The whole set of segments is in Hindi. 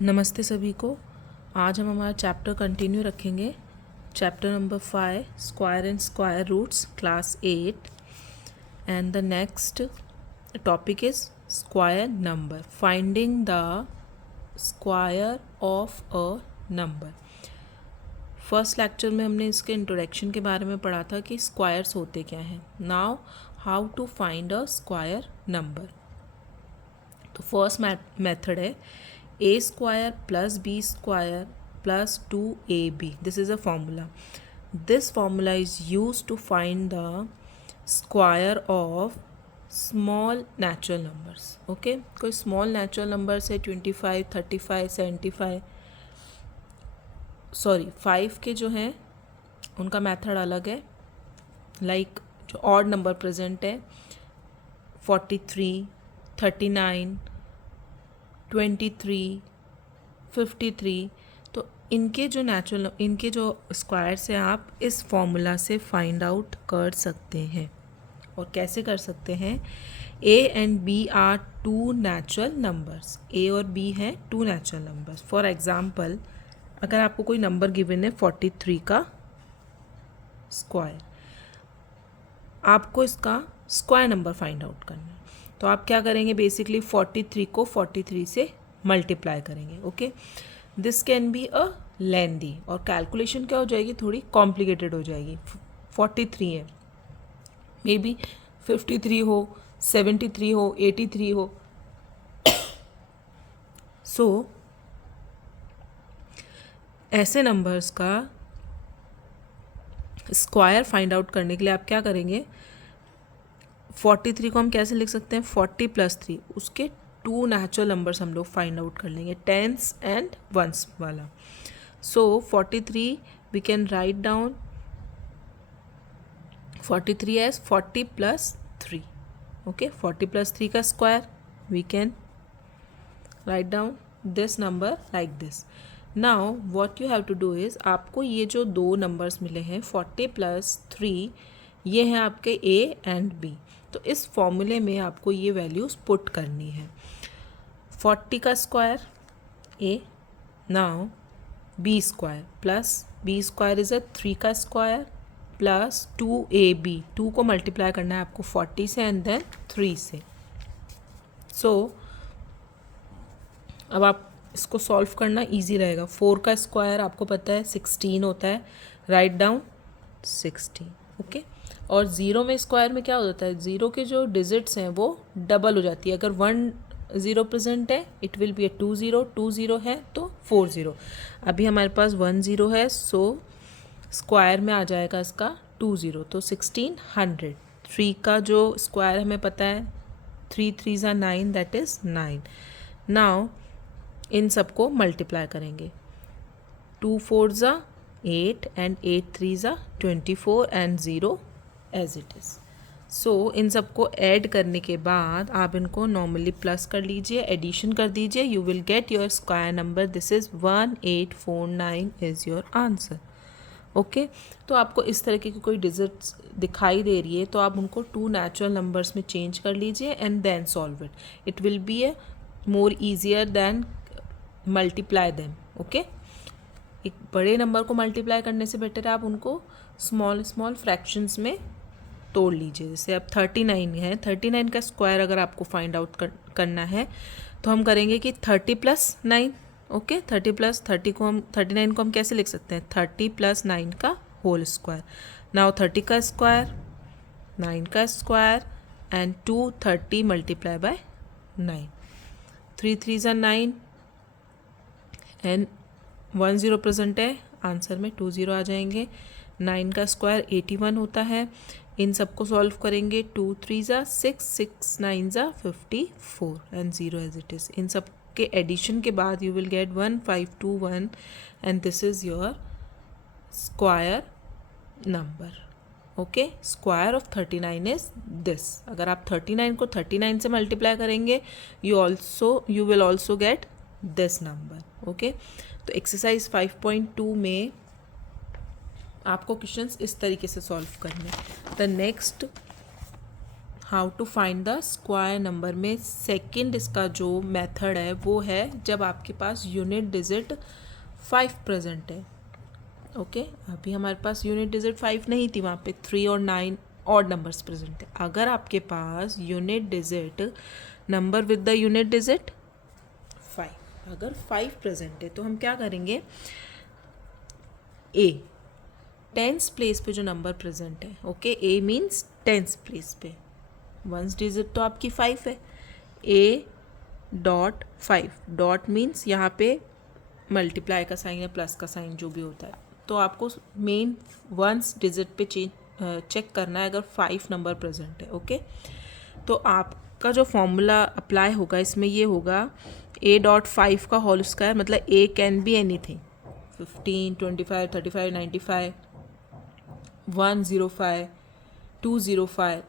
नमस्ते सभी को। आज हम हमारा चैप्टर कंटिन्यू रखेंगे। Chapter number 5 square and square roots class 8 and the next topic is square number, finding the square of a number. First lecture में हमने इसके इंट्रोडक्शन के बारे में पढ़ा था कि स्क्वायर्स होते क्या हैं। Now how to find a square number. तो फर्स्ट मेथड है a square plus B square plus 2ab. This is a formula. This formula is used to find the square of small natural numbers. Okay, कोई small natural numbers है 25, 35, 75, सॉरी 5 के जो हैं उनका मेथड अलग है। लाइक जो ऑड नंबर प्रेजेंट है 43, 39, 23, 53, तो इनके जो स्क्वायर्स हैं आप इस फॉर्मूला से फाइंड आउट कर सकते हैं। और कैसे कर सकते हैं? A and b are two natural numbers. A और बी हैं two natural numbers. For example, अगर आपको कोई नंबर गिवन है 43 का स्क्वायर, आपको इसका स्क्वायर नंबर फाइंड आउट करना है, तो आप क्या करेंगे? बेसिकली 43 को 43 से मल्टीप्लाई करेंगे। Okay, this can be a lengthy, और कैलकुलेशन क्या हो जाएगी? थोड़ी कॉम्प्लिकेटेड हो जाएगी। 43 है, मे बी 53 हो, 73 हो, 83 हो। सो ऐसे नंबर्स का स्क्वायर फाइंड आउट करने के लिए आप क्या करेंगे? 43 को हम कैसे लिख सकते हैं? 40 + 3, उसके टू नेचुरल नंबर्स हम लोग फाइंड आउट कर लेंगे, टेंस एंड वंस वाला। So 43 we can write down 43 as 40 + 3. Okay, 40 + 3 का square we can write down this number like this. Now what you have to do is, आपको ये जो दो नंबर्स मिले हैं 40 + 3, ये हैं आपके ए एंड बी. तो इस फॉर्मूले में आपको ये वैल्यूज़ पुट करनी है. 40 का square A, now B square plus B square is 3 का स्क्वायर प्लस 2ab. 2 को मल्टीप्लाई करना है आपको 40 से एंड देन 3 से. सो अब आप इसको सॉल्व करना इजी रहेगा. 4 का स्क्वायर आपको पता है 16 होता है, राइट डाउन 16. ओके, और ज़ीरो में स्क्वायर में क्या हो जाता है? ज़ीरो के जो डिजिट्स हैं वो डबल हो जाती है. अगर 1 0 प्रेजेंट है इट विल बी 2 0, 2 0 है तो 4 0. अभी हमारे पास 1 0 है, सो स्क्वायर में आ जाएगा इसका 2 0, तो 1600. 3 का जो स्क्वायर हमें पता है 3 3 ज़ा 9, दैट इज़ 9. नाउ इन सबको मल्टीप्लाई करेंगे. 2 4 ज़ा 8 एंड 8 3 ज़ा 24 एंड 0 एज इट इज़. सो इन सबको ऐड करने के बाद आप इनको नॉर्मली प्लस कर लीजिए, एडिशन कर दीजिए, you will get your square number. This is 1849 is your answer. Okay, तो आपको इस तरीके की कोई डिजिट्स दिखाई दे रही है तो आप उनको टू नेचुरल नंबर्स में चेंज कर लीजिए and then solve it. It will be a more easier than multiply them. Okay, एक बड़े नंबर को मल्टीप्लाई करने से बेटर है आप उनको स्मॉल स्मॉल फ्रैक्शंस में तोड़ लीजिए. जैसे अब 39 है, 39 का स्क्वायर अगर आपको फाइंड आउट करना है तो हम करेंगे कि 30 + 9. ओके, 30 + 30 को हम 39 को हम कैसे लिख सकते हैं? 30 + 9 का होल स्क्वायर. नाउ 30 का स्क्वायर, 9 का स्क्वायर एंड 230 मल्टीप्लाई बाय 9. 3 3 ज़ा 9 एंड 1 0 प्रेजेंट है, आंसर में 2 0 आ जाएंगे. 9 का स्क्वायर 81 होता है. इन सबको सॉल्व करेंगे. 2 3 ज़ा 6, 6 9 ज़ा 54 एंड 0 एज इट इज़. इन सब के एडिशन के बाद you will get 1521 and this is your square number. Okay, square of 39 is this. अगर आप 39 को 39 से मल्टीप्लाई करेंगे you will also get this number. Okay, तो एक्सरसाइज 5.2 में आपको क्वेश्चंस इस तरीके से सॉल्व करने. The next how to find the square number में सेकंड इसका जो मेथड है वो है जब आपके पास यूनिट डिजिट 5 प्रेजेंट है। ओके अभी हमारे पास यूनिट डिजिट 5 नहीं थी, वहाँ पे 3 और 9 ऑड नंबर्स प्रेजेंट है। अगर आपके पास unit digit number with the unit digit 5, अगर 5 प्रेजेंट है तो हम क्या करेंगे, ए टेंस प्लेस पे जो नंबर प्रेजेंट है, ओके ए मीन्स टेंस प्लेस पे, वंस डिजिट तो आपकी 5 है, ए डॉट 5 डॉट मीन्स यहाँ पे मल्टीप्लाई का साइन या प्लस का साइन जो भी होता है, तो आपको मेन वंस डिजिट पे चेक करना है अगर 5 नंबर प्रेजेंट है। ओके तो आपका जो फॉर्मूला अप्लाई होगा इसमें ये होगा ए डॉट 5 का होल स्क्वायर, मतलब a can be anything, 15, 25, 35, 95, 105, 205,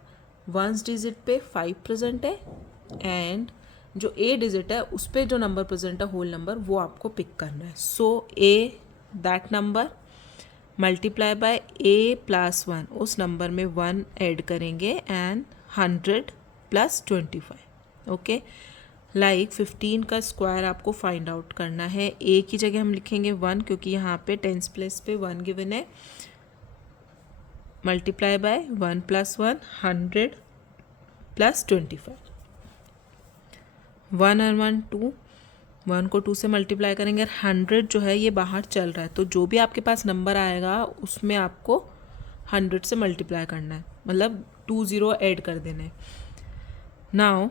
ones digit पे 5 प्रेजेंट है एंड जो ए डिजिट है उस पर जो नंबर प्रेजेंट है होल नंबर वो आपको पिक करना है। So a that number multiply by a plus 1, उस नंबर में 1 ऐड करेंगे एंड 100 प्लस 25। ओके लाइक 15 का स्क्वायर आपको फाइंड आउट करना है, ए की जगह हम लिखेंगे 1 क्योंकि यहाँ पे टेंस प्लेस पे 1 गिवन है, मल्टीप्लाई बाय 1 प्लस 1 100 प्लस 25, 1 और 1 2, 1 को 2 से मल्टीप्लाई करेंगे, 100 जो है ये बाहर चल रहा है तो जो भी आपके पास नंबर आएगा उसमें आपको 100 से मल्टीप्लाई करना है, मतलब 2 0 ऐड कर देना है। नाउ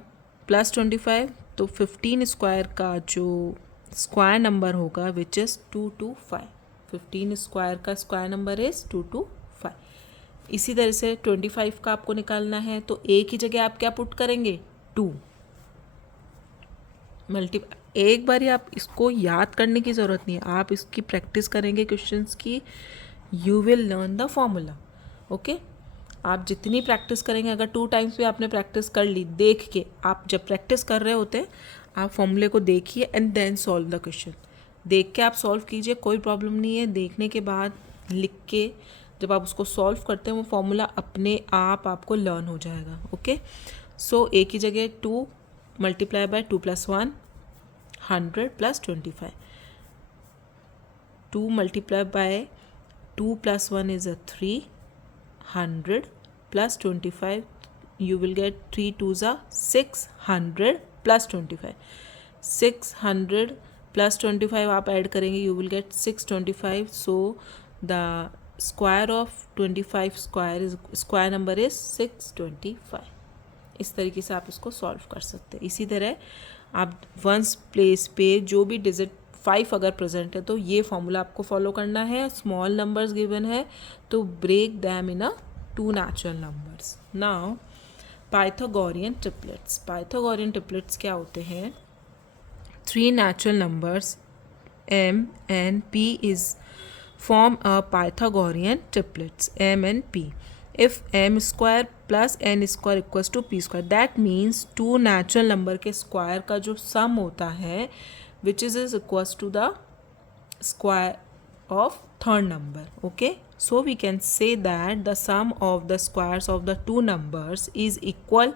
प्लस 25, तो 15 स्क्वायर का जो स्क्वायर नंबर होगा विच इज़ 225, 15 स्क्वायर का स्क्वायर नंबर इज़ 225। इसी तरह से 25 का आपको निकालना है तो ए की जगह आप क्या पुट करेंगे 2, एक बार ही आप इसको याद करने की ज़रूरत नहीं है, आप इसकी प्रैक्टिस करेंगे क्वेश्चंस की, you will learn the formula. Okay आप जितनी प्रैक्टिस करेंगे, अगर 2 टाइम्स भी आपने प्रैक्टिस कर ली देख के, आप जब प्रैक्टिस कर रहे होते हैं आप फॉर्मूले को देखिए and then solve the question, देख के आप सॉल्व कीजिए, कोई प्रॉब्लम नहीं है, देखने के बाद लिख के जब आप उसको सॉल्व करते हैं वो फॉर्मूला अपने आप आपको लर्न हो जाएगा। ओके सो ए की जगह 2 multiply by 2 plus 1 100 plus 25, 2 multiply by 2 plus 1 is 3, 100 plus 25, you will get 3 2s are 600 plus 25, 600 plus 25 आप ऐड करेंगे you will get 625, so the square of 25 square number is 625। इस तरीके से आप इसको सॉल्व कर सकते हैं। इसी तरह आप वंस प्लेस पे जो भी डिजिट 5 अगर प्रेजेंट है तो ये फॉर्मूला आपको फॉलो करना है, स्मॉल नंबर्स गिवन है तो break them in a 2 natural numbers. Now Pythagorean triplets, Pythagorean triplets क्या होते हैं, 3 natural numbers m and p is form a Pythagorean triplets m and p if m square plus n square equals to p square, that means 2 natural number के square का जो sum होता है which is equals to the square of third number। okay so we can say that the sum of the squares of the 2 numbers is equal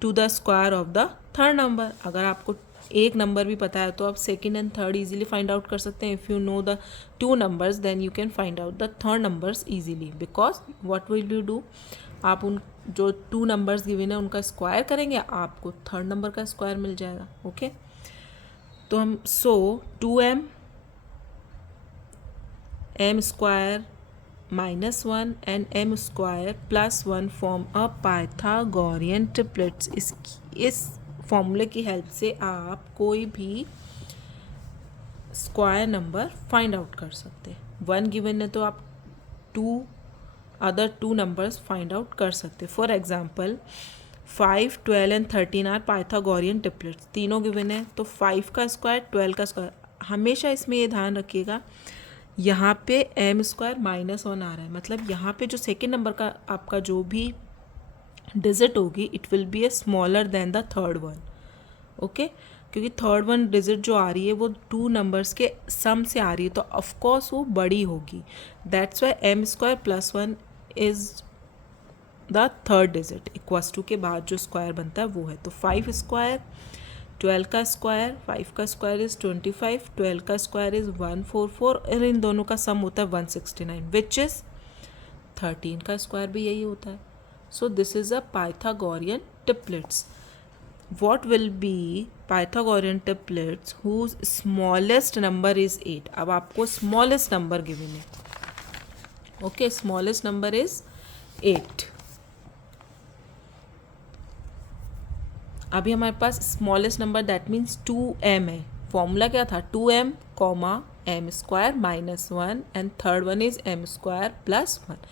to the square of the third number। अगर आपको एक नंबर भी पता है तो आप second and third easily find out कर सकते हैं। If you know the 2 numbers then you can find out the third numbers easily, because what will you do, आप उन जो 2 नंबर्स गिवन है उनका स्क्वायर करेंगे, आपको थर्ड नंबर का स्क्वायर मिल जाएगा। ओके तो हम 2m m square minus 1 and m square plus 1 form a Pythagorean triplets. इस फॉर्मूले की हेल्प से आप कोई भी स्क्वायर नंबर फाइंड आउट कर सकते हैं। 1 गिवन है तो आप 2 अदर 2 नंबर्स फाइंड आउट कर सकते हैं। For example 5, 12 and 13 are Pythagorean triplets, तीनों गिवन है तो 5 का स्क्वायर 12 का स्क्वायर। हमेशा इसमें ये ध्यान रखिएगा यहाँ पे m स्क्वायर माइनस 1 आ रहा है, मतलब यहाँ पे जो सेकेंड नंबर का आपका जो भी डिजिट होगी it will be a smaller than the third one. Okay क्योंकि थर्ड वन डिजिट जो आ रही है वो 2 नंबर्स के सम से आ रही है तो ऑफकोर्स वो बड़ी होगी। That's why m square plus 1 is the third digit equals to के बाद जो स्क्वायर बनता है वो है, तो 5 स्क्वायर, 12 का स्क्वायर, 5 का स्क्वायर इज़ 25, 12 का स्क्वायर इज़ 144 और इन दोनों का सम होता है 169 विच इज़ 13 का स्क्वायर भी यही होता है. So this is a Pythagorean triplets. What will be Pythagorean triplets whose smallest number is 8. अब आपको smallest number given है. Okay, smallest number is 8. अभी हमारे पास smallest number that means 2m है. फॉर्मूला क्या था? 2m comma m square minus 1 and third one is m square plus 1.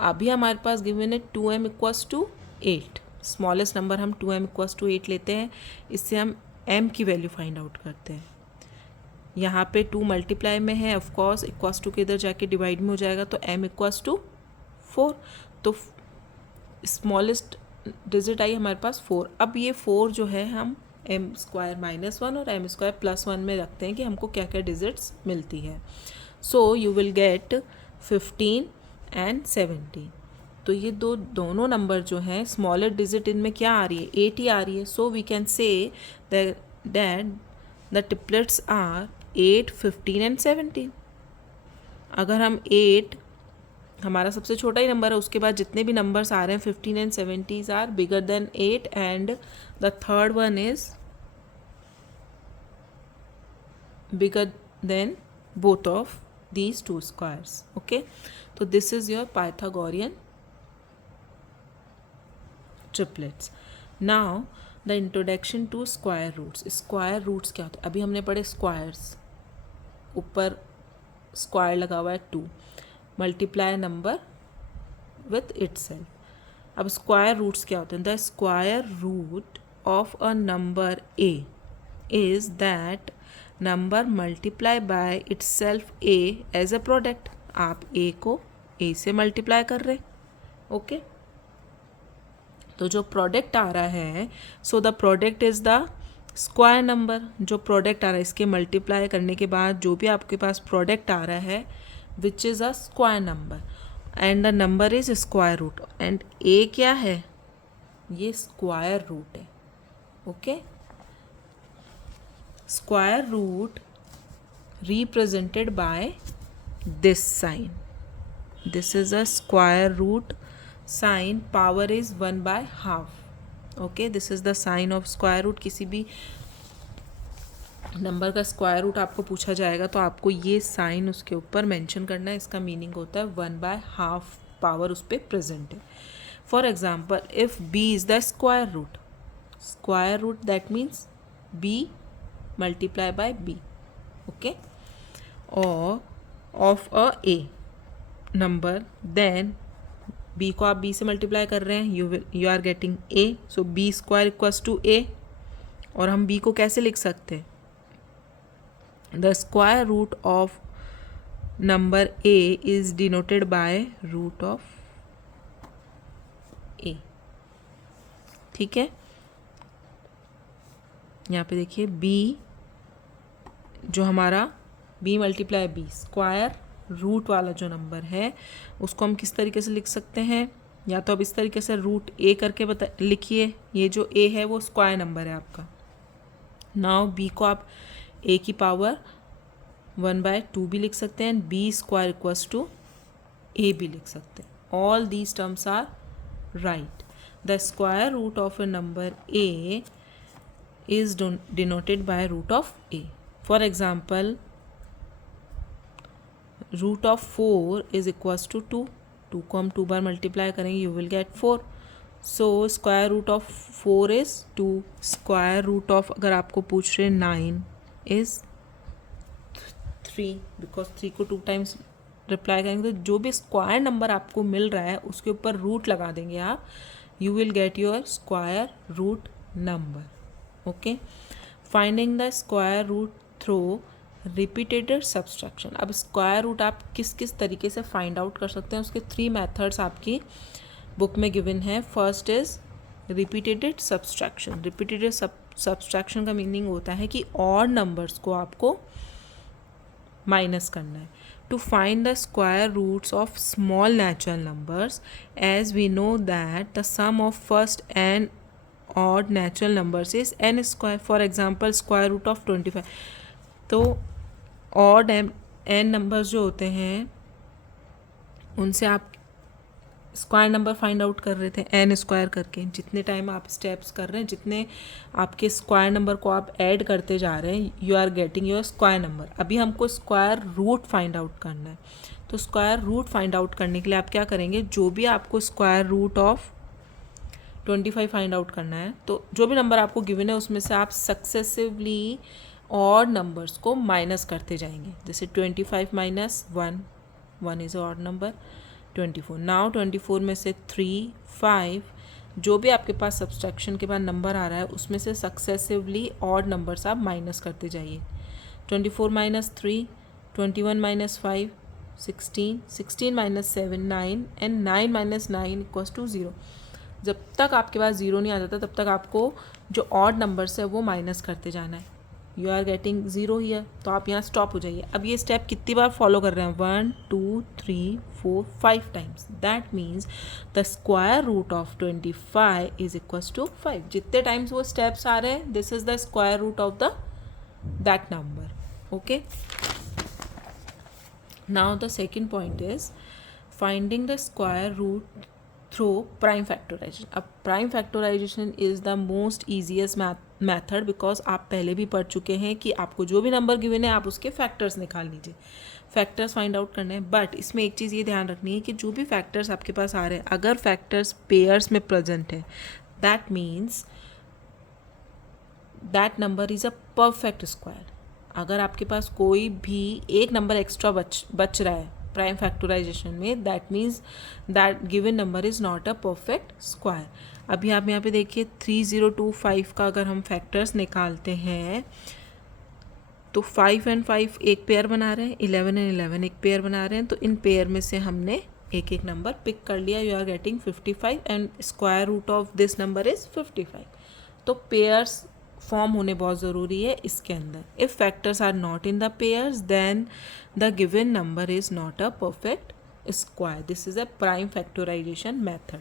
अभी हमारे पास गिवन है 2m equals to 8. Smallest number हम 2m इक्वल्स टू 8 लेते हैं. इससे हम m की वैल्यू फाइंड आउट करते हैं. यहाँ पे 2 मल्टीप्लाई में है, ऑफकोर्स इक्वल्स टू के इधर जाके डिवाइड में हो जाएगा, तो m इक्वल्स टू 4. तो स्मॉलेस्ट डिजिट आई हमारे पास 4. अब ये 4 जो है हम m स्क्वायर माइनस 1 और m स्क्वायर प्लस 1 में रखते हैं कि हमको क्या क्या डिजिट्स मिलती है. So you will gate 15 and 17. तो ये दोनों नंबर जो हैं स्मॉलर डिजिट इनमें क्या आ रही है? 8 ही आ रही है. So we can say that the triplets are 8, 15 and 17. अगर हम 8 हमारा सबसे छोटा ही नंबर है, उसके बाद जितने भी नंबर्स आ रहे हैं 15 and 17 are bigger than 8 and the third one is bigger than both of these two squares. Okay, so this is your Pythagorean triplets. Now the introduction to square roots. Square roots क्या होता है? अभी हमने पढ़े squares, ऊपर स्क्वायर लगा हुआ है 2, मल्टीप्लाई नंबर विथ itself. अब स्क्वायर रूट्स क्या होते हैं? The square root of a number a is that number multiply by itself a as a product. आप a को a से मल्टीप्लाई कर रहे. ओके, तो जो प्रोडक्ट आ रहा है, so the product is the square number. जो प्रोडक्ट आ रहा है इसके मल्टीप्लाई करने के बाद जो भी आपके पास प्रोडक्ट आ रहा है which is a square number and the number is square root. And a क्या है? ये स्क्वायर रूट है. Okay, square root represented by this sign. This is a square root sign. Power is 1 by half. Okay, this is the sign of square root. किसी भी नंबर का स्क्वायर रूट आपको पूछा जाएगा तो आपको ये साइन उसके ऊपर मेंशन करना है. इसका मीनिंग होता है 1 by half पावर उस पर प्रेजेंट है. For example if b is the square root that means b multiply by b. Okay, or of a number, then b को आप b से मल्टीप्लाई कर रहे हैं, you are getting a. so b square equals to a. और हम b को कैसे लिख सकते हैं? the square root of number a is denoted by root of a. ठीक है, यहाँ पे देखिए b जो हमारा b multiply b square root वाला जो नंबर है उसको हम किस तरीके से लिख सकते हैं? या तो अब इस तरीके से रूट a करके लिखिए. ये जो a है वो स्क्वायर नंबर है आपका. नाउ b को आप a की पावर 1/2 भी लिख सकते हैं and b square equals to a भी लिख सकते हैं. All these terms are right. The square root of a number a is denoted by root of a. For example, root of 4 is equals to 2. 2 को हम 2 बार मल्टीप्लाई करेंगे, you will get 4. So square root of 4 is 2. Square root of अगर आपको पूछ रहे 9 is 3 because 3 को 2 टाइम्स रिप्लाई करेंगे तो जो भी स्क्वायर नंबर आपको मिल रहा है उसके ऊपर रूट लगा देंगे आप. You will get your square root number. Okay, finding the square root through repeated subtraction. अब स्क्वायर रूट आप किस किस तरीके से फाइंड आउट कर सकते हैं उसके 3 मेथड्स आपकी बुक में गिवन है. First is repeated subtraction. Repeated subtraction का मीनिंग होता है कि और नंबर्स को आपको माइनस करना है. to find the square roots of small natural numbers, as we know that the sum of first n odd natural numbers is n square. For example, square root of 25. तो odd n नंबर्स जो होते हैं उनसे आप स्क्वायर नंबर फाइंड आउट कर रहे थे एन स्क्वायर करके. जितने टाइम आप स्टेप्स कर रहे हैं, जितने आपके स्क्वायर नंबर को आप ऐड करते जा रहे हैं, you are getting your square number. अभी हमको स्क्वायर रूट फाइंड आउट करना है. तो स्क्वायर रूट फाइंड आउट करने के लिए आप क्या करेंगे, जो भी आपको square root of 25 find out करना है, तो जो भी नंबर आपको गिवन है उसमें से आप सक्सेसिवली ऑड नंबर्स को माइनस करते जाएंगे. जैसे 25 minus 1, 1 is odd number. 24, now 24 में से 3, 5, जो भी आपके पास सब्सट्रैक्शन के बाद नंबर आ रहा है उसमें से सक्सेसिवली ऑड नंबर्स आप माइनस करते जाइए. 24 minus 3, 21 minus 5, 16, 16 minus 7, 9 and 9 minus 9 equals to 0. जब तक आपके पास 0 नहीं आ जाता तब तक आपको जो ऑड नंबर्स है वो माइनस करते जाना है. यू आर गेटिंग 0 हियर, तो आप यहाँ स्टॉप हो जाइए. अब ये स्टेप कितनी बार फॉलो कर रहे हैं, 1 2 3 4 5 times. That means the square root of 25 is equals to 5. जितने टाइम्स वो स्टेप्स आ रहे हैं, this is the square root of the that number. Okay, now the second point is finding the square root through prime factorization. अब prime factorization is the most easiest method, because आप पहले भी पढ़ चुके हैं कि आपको जो भी नंबर गिवन है आप उसके फैक्टर्स निकाल लीजिए, फैक्टर्स फाइंड आउट करने हैं. बट इसमें एक चीज़ ये ध्यान रखनी है कि जो भी फैक्टर्स आपके पास आ रहे हैं, अगर फैक्टर्स पेयर्स में प्रेजेंट है, that means that number is a perfect square. अगर आपके पास कोई भी एक नंबर एक्स्ट्रा बच रहा है प्राइम फैक्टराइजेशन में, that means that given number is not a perfect square. अभी आप यहाँ पे देखिए 3025 का अगर हम फैक्टर्स निकालते हैं तो 5 एंड 5 एक पेयर बना रहे हैं, 11 एंड 11 एक पेयर बना रहे हैं. तो इन पेयर में से हमने एक एक नंबर पिक कर लिया. You are getting 55 and square root of this number is 55. तो पेयर्स फॉर्म होने बहुत ज़रूरी है इसके अंदर. If factors are not in the pairs then the given number is not a perfect square. This is a prime factorization method.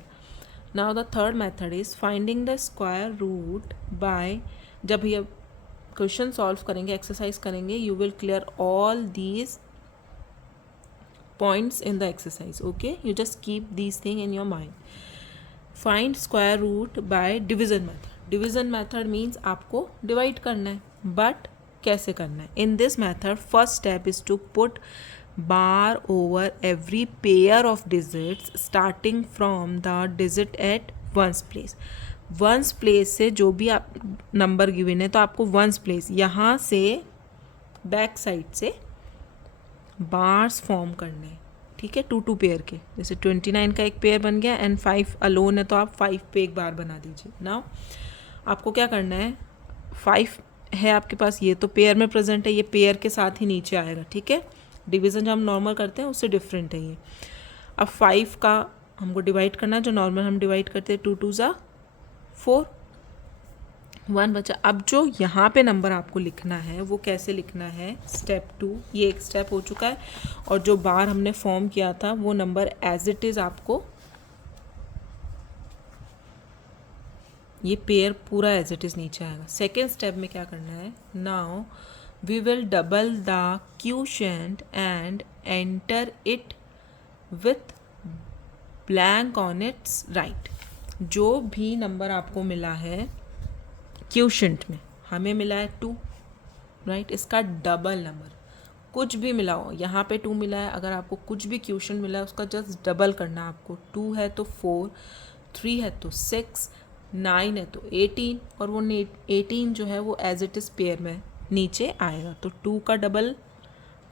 Now the third method is finding the square root by. जब ये क्वेश्चन सॉल्व करेंगे, एक्सरसाइज करेंगे, you will clear all these points in the exercise. Okay, you just keep these thing in your mind. Find square root by division method. Division method means आपको डिवाइड करना है, बट कैसे करना है. In this method first step is to put bar over every pair of digits starting from the digit at ones place. Ones place से जो भी आप नंबर गिवन है तो आपको वंस प्लेस यहाँ से बैक साइड से बार्स फॉर्म करने हैं. ठीक है, 2 पेयर के. जैसे 29 का एक पेयर बन गया एंड 5 अलोन है तो आप 5 पे एक बार बना दीजिए. नाउ आपको क्या करना है, 5 है आपके पास, ये तो पेयर में प्रेजेंट है, ये पेयर के साथ ही नीचे आएगा. ठीक है, डिवीज़न जो हम नॉर्मल करते हैं उससे डिफरेंट है ये. अब 5 का हमको डिवाइड करना है, जो नॉर्मल हम डिवाइड करते हैं 2 2 ज़ा 4, 1 बचा. अब जो यहाँ पे नंबर आपको लिखना है वो कैसे लिखना है, स्टेप 2. ये एक स्टेप हो चुका है और जो बार हमने फॉर्म किया था वो नंबर एज इट इज़ आपको ये पेयर पूरा एज इट इज़ नीचे आएगा. सेकेंड स्टेप में क्या करना है, now we will double the quotient and enter it with blank on its right. जो भी नंबर आपको मिला है क्वोशिएंट में, हमें मिला है 2, राइट, इसका डबल नंबर कुछ भी मिला हो, यहाँ पे 2 मिला है, अगर आपको कुछ भी क्वोशिएंट मिला है उसका जस्ट डबल करना है आपको. 2 है तो 4, 3 है तो 6, 9 है तो 18 और वो 18 जो है वो एज इट इज़ पेयर में नीचे आएगा. तो 2 का डबल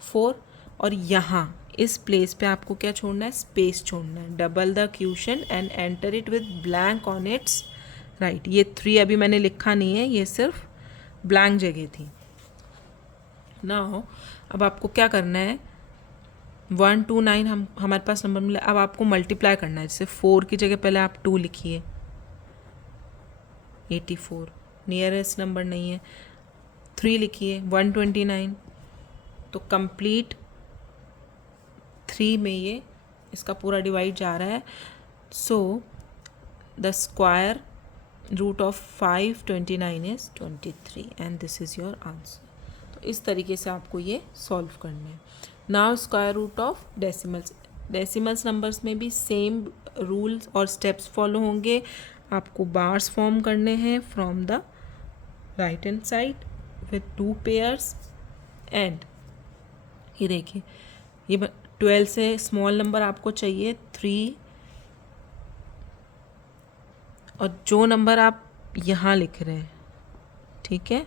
4 और यहाँ इस प्लेस पे आपको क्या छोड़ना है, स्पेस छोड़ना है. Double the quotient and enter it with blank on its right. ये 3 अभी मैंने लिखा नहीं है, ये सिर्फ ब्लैंक जगह थी. नाउ अब आपको क्या करना है, 1 2 9 हमारे पास नंबर मिला. अब आपको मल्टीप्लाई करना है. जैसे 4 की जगह पहले आप 2 लिखिए, 84 नियरेस्ट नंबर नहीं है. 3 लिखिए 129. तो कंप्लीट 3 में ये इसका पूरा डिवाइड जा रहा है. So the square root of 529 is 23 and this is your answer. तो इस तरीके से आपको ये सॉल्व करना है. Now square root of decimals numbers में भी सेम रूल्स और स्टेप्स फॉलो होंगे. आपको बार्स फॉर्म करने हैं from the right hand side with 2 pairs. And ये देखिए, ये 12 से स्मॉल नंबर आपको चाहिए 3, और जो नंबर आप यहाँ लिख रहे हैं, ठीक है,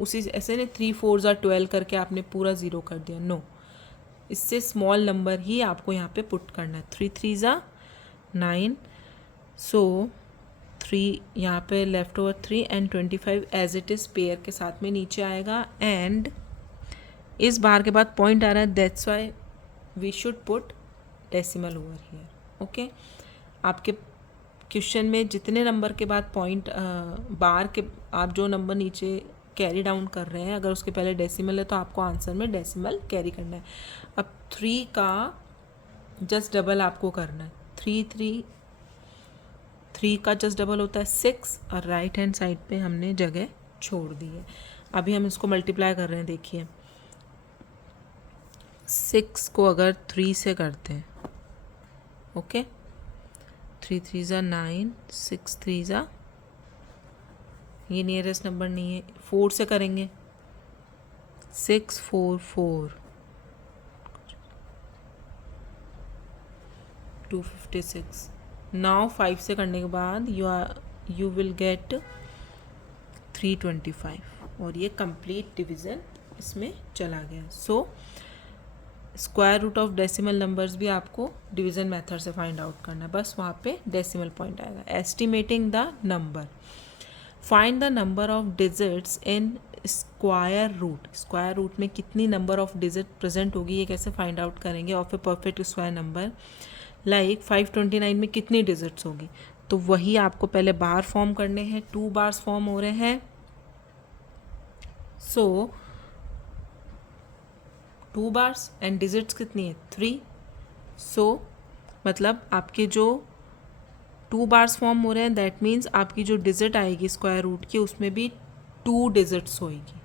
उसी ऐसे नहीं 3 4 12 करके आपने पूरा 0 कर दिया. नो, इससे स्मॉल नंबर ही आपको यहाँ पे पुट करना है. 3 3 9. सो 3 यहाँ पे left over 3 and 25 as it is pair के साथ में नीचे आएगा. एंड इस बार के बाद पॉइंट आ रहा है, that's why we should put decimal over here. Okay, आपके क्वेश्चन में जितने नंबर के बाद पॉइंट बार के आप जो नंबर नीचे कैरी डाउन कर रहे हैं, अगर उसके पहले डेसिमल है तो आपको आंसर में डेसिमल कैरी करना है. अब 3 का जस्ट डबल आपको करना है. 3 का जस्ट डबल होता है 6, और राइट हैंड साइड पे हमने जगह छोड़ दी है. अभी हम इसको मल्टीप्लाई कर रहे हैं. देखिए 6 को अगर 3 से करते हैं, ओके, 3 3 9, 6 3 ये नियरेस्ट नंबर नहीं है. 4 से करेंगे, 6 4 4 256. नाउ 5 से करने के बाद यू विल गेट 325, और ये कंप्लीट डिवीज़न इसमें चला गया. So square root of decimal numbers भी आपको डिवीज़न मेथड से फाइंड आउट करना है. बस वहाँ पे डेसिमल पॉइंट आएगा. Estimating the number, find the number of digits in square root. Square root में कितनी नंबर ऑफ डिजिट प्रेजेंट होगी, ये कैसे फाइंड आउट करेंगे. Of a perfect square number like 529 में कितनी डिजिट्स होगी, तो वही आपको पहले बार फॉर्म करने हैं. 2 बार्स फॉर्म हो रहे हैं. सो 2 बार्स एंड डिजिट्स कितनी है 3. सो मतलब आपके जो 2 बार्स फॉर्म हो रहे हैं, दैट मीन्स आपकी जो डिजिट आएगी स्क्वायर रूट की उसमें भी 2 डिजिट्स होएगी.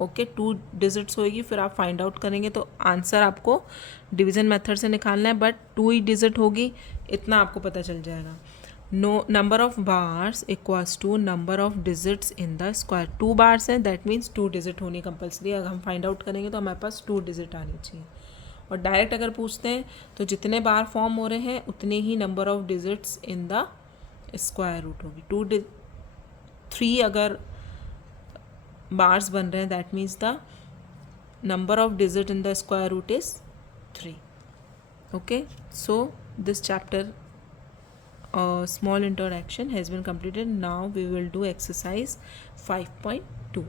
ओके, 2 डिजिट्स होएगी. फिर आप फाइंड आउट करेंगे तो आंसर आपको डिवीज़न मेथड से निकालना है, बट 2 ही डिजिट होगी, इतना आपको पता चल जाएगा. No, number of bars equals to number of digits in the square. 2 bars हैं, दैट मीन्स 2 डिजिट होनी कंपल्सरी. अगर हम फाइंड आउट करेंगे तो हमारे पास 2 डिजिट आनी चाहिए. और डायरेक्ट अगर पूछते हैं तो जितने बार फॉर्म हो रहे हैं उतने ही number of digits in the square root होगी. 3 अगर बार्स बन रहे हैं, that means the number of digit in the square root is 3. Okay, so this chapter small introduction has been completed. Now we will do exercise 5.2.